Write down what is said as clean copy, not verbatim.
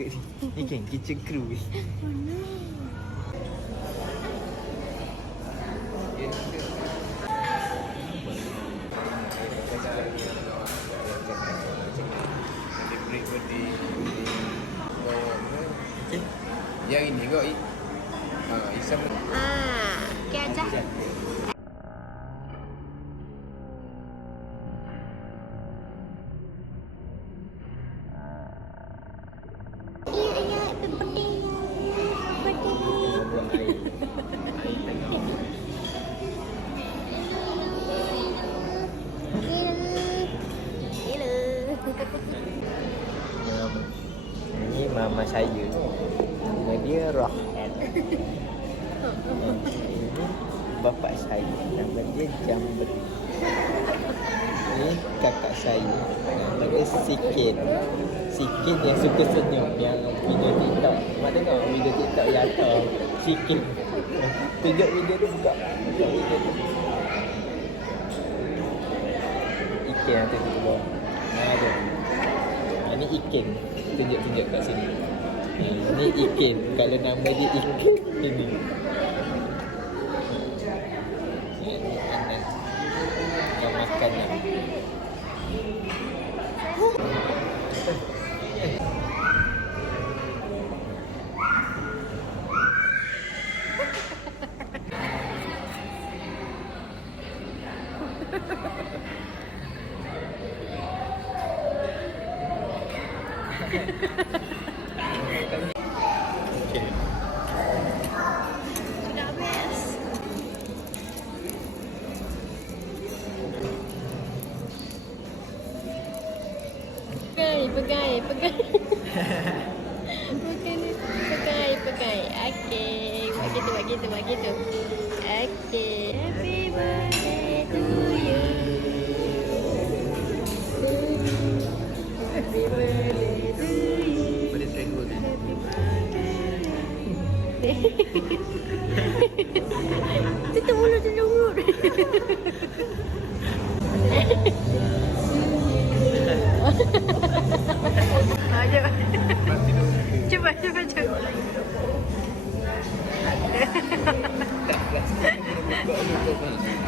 juga ni. Ni kan kitchen crew ni. Yang ini kok Isam. Okey aja. Ini mama saya. Nama dia Rahel. Ini bapa saya. Nama dia Jamri. Ini kakak saya. Nama dia Sikit. Sikit yang suka senyum. Yang video TikTok. Mak tengok video TikTok yang atas. Sikit. Tunjuk video tu buka. Tunjuk video tu. Ikan nanti tu bawah. Ada. Ini ikan. Tunjuk-tunjuk kat sini. Ini ikan. Kalau nama dia ikan, ini. Ini anak yang makan. Okay. Sudah habis. Pegai. Pegai. Okey, buat gitu. Okey. Happy birthday to you. Happy birthday to you. Boleh tengok ni. Tutup mulut. Coba. Tak, plastik ni buka.